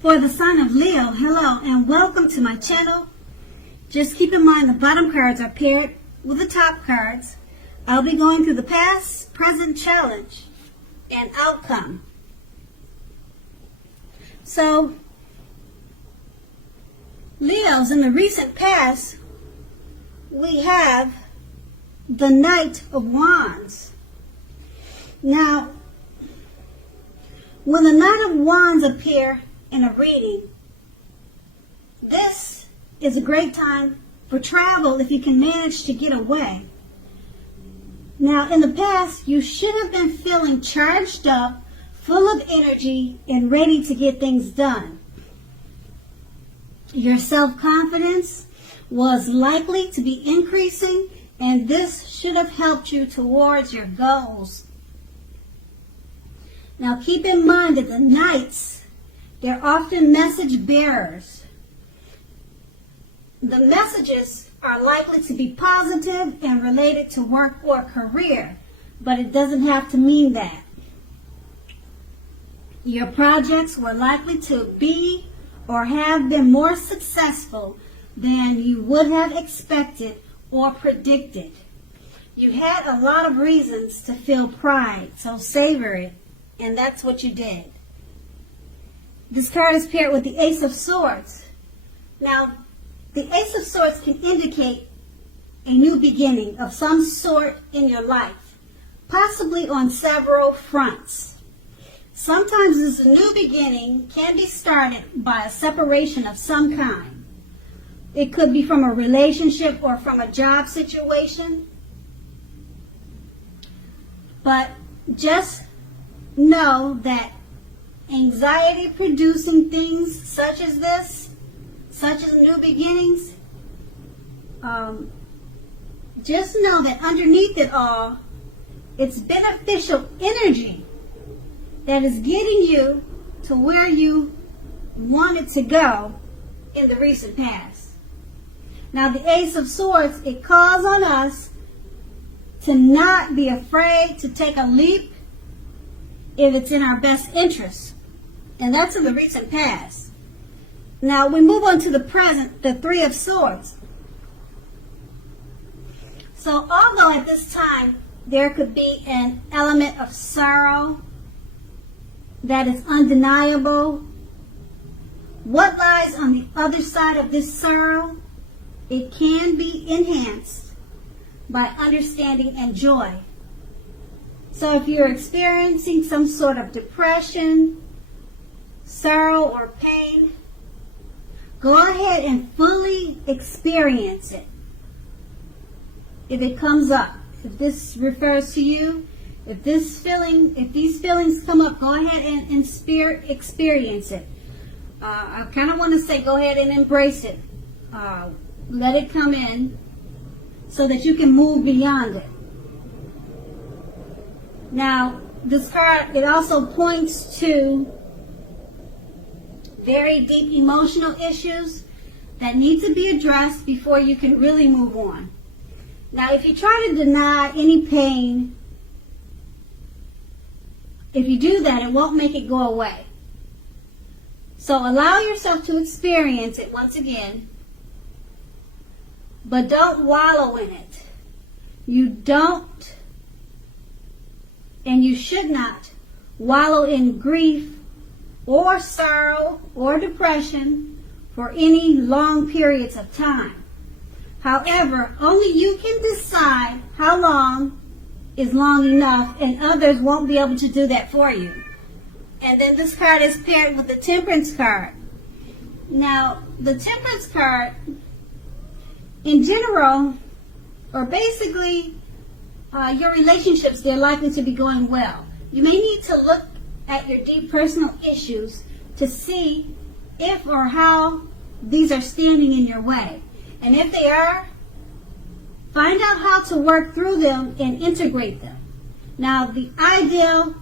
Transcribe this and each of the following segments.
For the sign of Leo, hello and welcome to my channel. Just keep in mind the bottom cards are paired with the top cards. I'll be going through the past, present, challenge, and outcome. So, Leos, in the recent past, we have the Knight of Wands. Now, when the Knight of Wands appear in a reading, this is a great time for travel if you can manage to get away. Now, in the past, you should have been feeling charged up, full of energy, and ready to get things done. Your self-confidence was likely to be increasing, and this should have helped you towards your goals. Now, keep in mind that the Knights, they're often message bearers. The messages are likely to be positive and related to work or career, but it doesn't have to mean that. Your projects were likely to be or have been more successful than you would have expected or predicted. You had a lot of reasons to feel pride, so savor it, and that's what you did. This card is paired with the Ace of Swords. Now, the Ace of Swords can indicate a new beginning of some sort in your life, possibly on several fronts. Sometimes this new beginning can be started by a separation of some kind. It could be from a relationship or from a job situation. But just know that anxiety-producing things such as this, such as new beginnings, just know that underneath it all, it's beneficial energy that is getting you to where you wanted to go in the recent past. Now, the Ace of Swords, it calls on us to not be afraid to take a leap if it's in our best interest. And that's in the recent past. Now, we move on to the present, the Three of Swords. So, although at this time there could be an element of sorrow that is undeniable, what lies on the other side of this sorrow, it can be enhanced by understanding and joy. So if you're experiencing some sort of depression, sorrow, or pain, go ahead and fully experience it. If it comes up, if this refers to you, if these feelings come up, go ahead and experience it. I kind of want to say go ahead and embrace it. Let it come in so that you can move beyond it. Now, this card, it also points to very deep emotional issues that need to be addressed before you can really move on. Now, if you try to deny any pain, if you do that, it won't make it go away. So allow yourself to experience it once again, but don't wallow in it. You don't and you should not wallow in grief or sorrow or depression for any long periods of time. However, only you can decide how long is long enough, and others won't be able to do that for you. And then this card is paired with the Temperance card. Now, the Temperance card, in general, or basically, your relationships, they're likely to be going well. You may need to look at your deep personal issues to see if or how these are standing in your way. And if they are, find out how to work through them and integrate them. Now, the ideal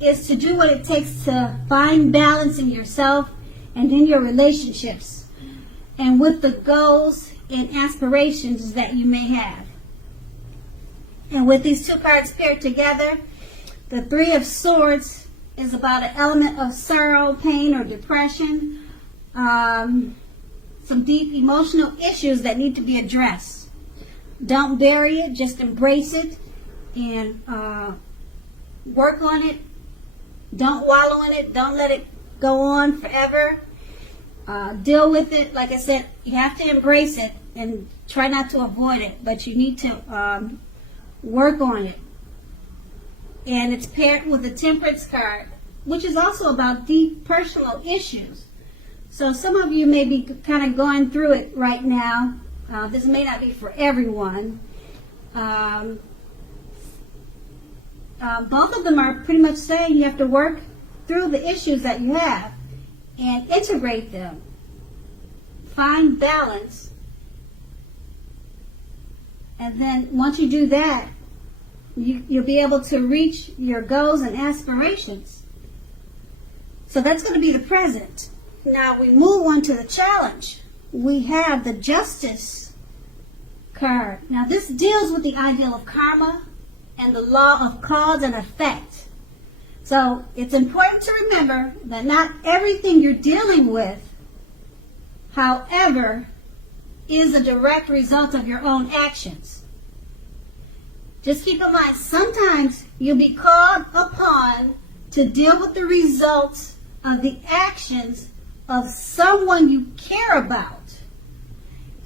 is to do what it takes to find balance in yourself and in your relationships and with the goals and aspirations that you may have. And with these two cards paired together, the Three of Swords is about an element of sorrow, pain, or depression. Some deep emotional issues that need to be addressed. Don't bury it, just embrace it and work on it. Don't wallow in it. Don't let it go on forever. Deal with it. Like I said, you have to embrace it and try not to avoid it, but you need to work on it. And it's paired with the Temperance card, which is also about deep personal issues. So some of you may be kind of going through it right now. This may not be for everyone. Both of them are pretty much saying you have to work through the issues that you have and integrate them. Find balance. And then once you do that, you'll be able to reach your goals and aspirations. So that's going to be the present. Now we move on to the challenge. We have the Justice card. Now this deals with the ideal of karma and the law of cause and effect. So it's important to remember that not everything you're dealing with, however, is a direct result of your own actions. Just keep in mind, sometimes you'll be called upon to deal with the results of the actions of someone you care about.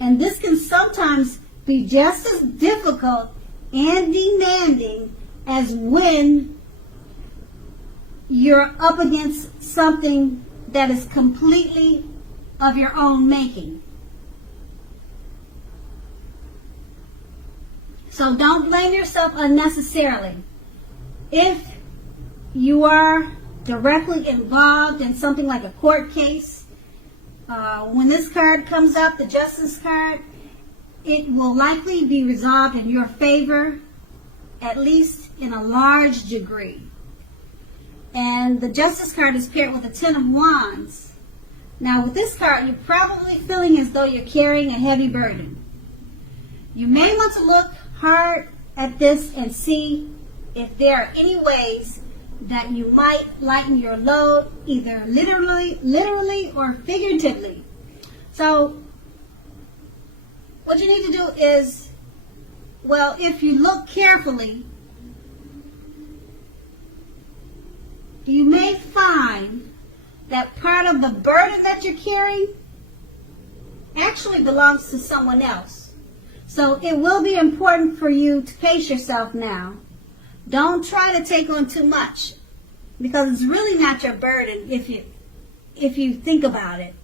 And this can sometimes be just as difficult and demanding as when you're up against something that is completely of your own making. So don't blame yourself unnecessarily. If you are directly involved in something like a court case, when this card comes up, the Justice card, it will likely be resolved in your favor, at least in a large degree. And the Justice card is paired with the Ten of Wands. Now with this card, you're probably feeling as though you're carrying a heavy burden. You may want to look hard at this and see if there are any ways that you might lighten your load, either literally or figuratively. So what you need to do is, well, if you look carefully, you may find that part of the burden that you're carrying actually belongs to someone else. So it will be important for you to pace yourself now. Don't try to take on too much, because it's really not your burden if you think about it.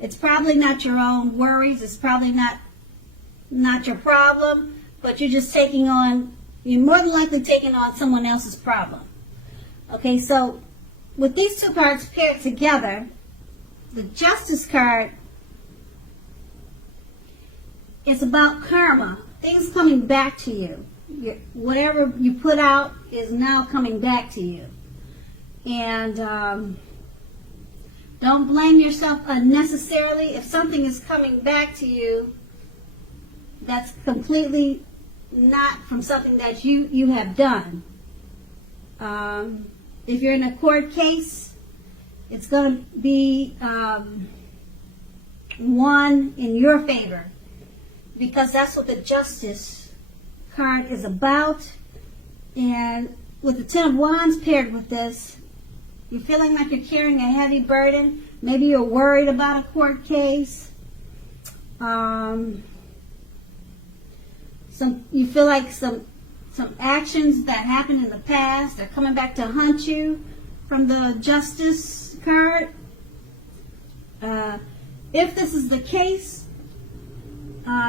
It's probably not your own worries. It's probably not your problem, but you're more than likely taking on someone else's problem. Okay, so with these two cards paired together, the Justice card is about karma, things coming back to you. Whatever you put out is now coming back to you. And don't blame yourself unnecessarily. If something is coming back to you that's completely not from something that you have done. If you're in a court case, it's going to be won in your favor, because that's what the Justice card is about. And with the Ten of Wands paired with this, you're feeling like you're carrying a heavy burden. Maybe you're worried about a court case. You feel like some actions that happened in the past are coming back to haunt you from the Justice card. If this is the case,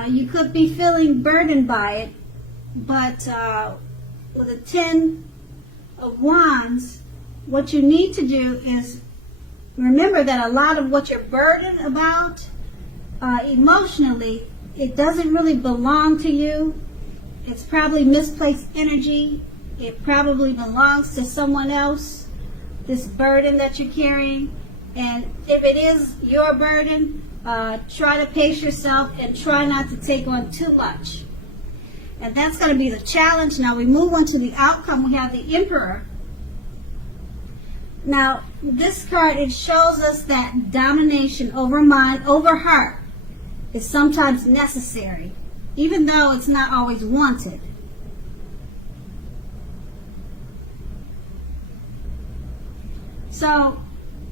you could be feeling burdened by it, but with a Ten of Wands, what you need to do is remember that a lot of what you're burdened about emotionally, it doesn't really belong to you. It's probably misplaced energy. It probably belongs to someone else, this burden that you're carrying. And if it is your burden, try to pace yourself and try not to take on too much. And that's going to be the challenge. Now we move on to the outcome. We have the Emperor. Now, this card, it shows us that domination over mind, over heart, is sometimes necessary, even though it's not always wanted. So,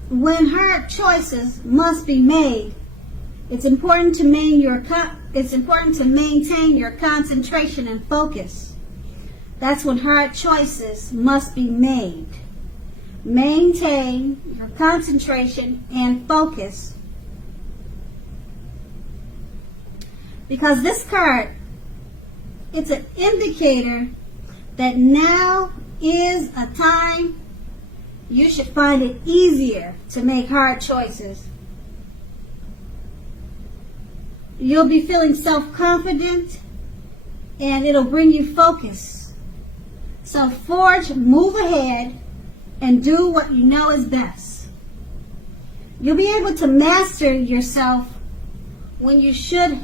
when hard choices must be made, it's important to maintain your concentration and focus. That's when hard choices must be made. Maintain your concentration and focus. Because this card, it's an indicator that now is a time you should find it easier to make hard choices. You'll be feeling self-confident and it'll bring you focus. So forge, move ahead, and do what you know is best. You'll be able to master yourself when you should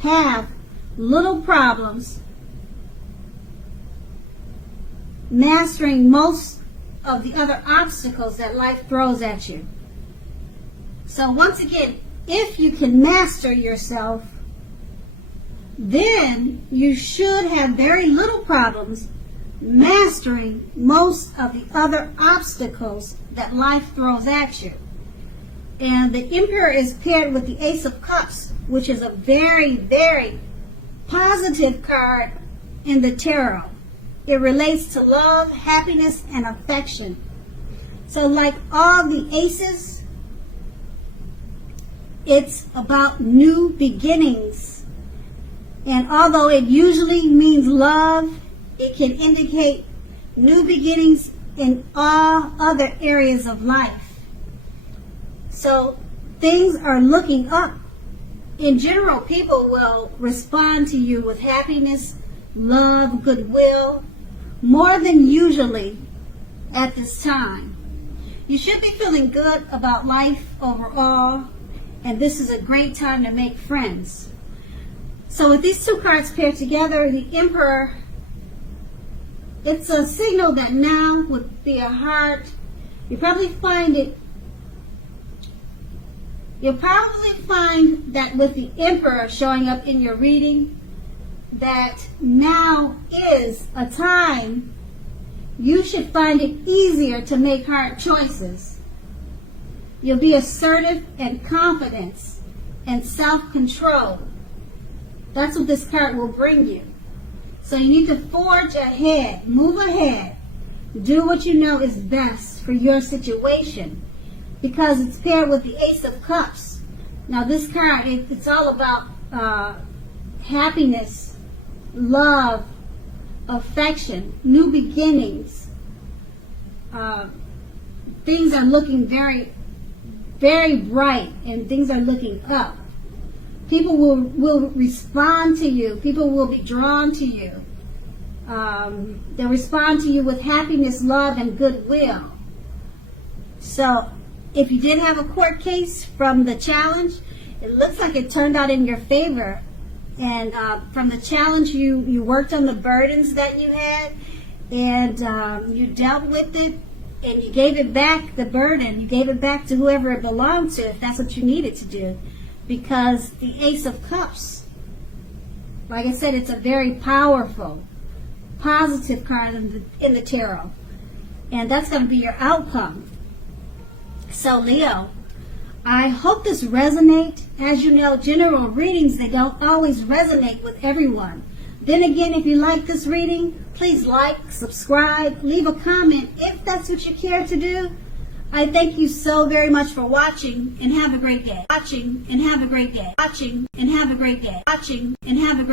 have little problems, mastering most of the other obstacles that life throws at you. So once again, if you can master yourself, then you should have very little problems mastering most of the other obstacles that life throws at you. And the Emperor is paired with the Ace of Cups, which is a very, very positive card in the tarot. It relates to love, happiness, and affection. So like all the aces, it's about new beginnings. And although it usually means love, it can indicate new beginnings in all other areas of life. So things are looking up. In general, people will respond to you with happiness, love, goodwill, more than usually at this time. You should be feeling good about life overall, and this is a great time to make friends. So with these two cards paired together, the Emperor, it's a signal that now would be a hard, you'll probably find that with the Emperor showing up in your reading, that now is a time you should find it easier to make hard choices. You'll be assertive and confident and self-control. That's what this card will bring you. So you need to forge ahead, move ahead, do what you know is best for your situation, because it's paired with the Ace of Cups. Now this card, it's all about happiness, love, affection, new beginnings. Things are looking very, very bright, and things are looking up. People will respond to you. People will be drawn to you. They'll respond to you with happiness, love, and goodwill. So if you did have a court case from the challenge, it looks like it turned out in your favor. And from the challenge, you worked on the burdens that you had, and you dealt with it, and you gave it back, the burden. You gave it back to whoever it belonged to, if that's what you needed to do. Because the Ace of Cups, like I said, it's a very powerful, positive card in the tarot. And that's going to be your outcome. So Leo, I hope this resonates. As you know, general readings, they don't always resonate with everyone. Then again, if you like this reading, please like, subscribe, leave a comment if that's what you care to do. I thank you so very much for watching, and have a great day. Watching and have a great day. Watching and have a great day. Watching and have a great day.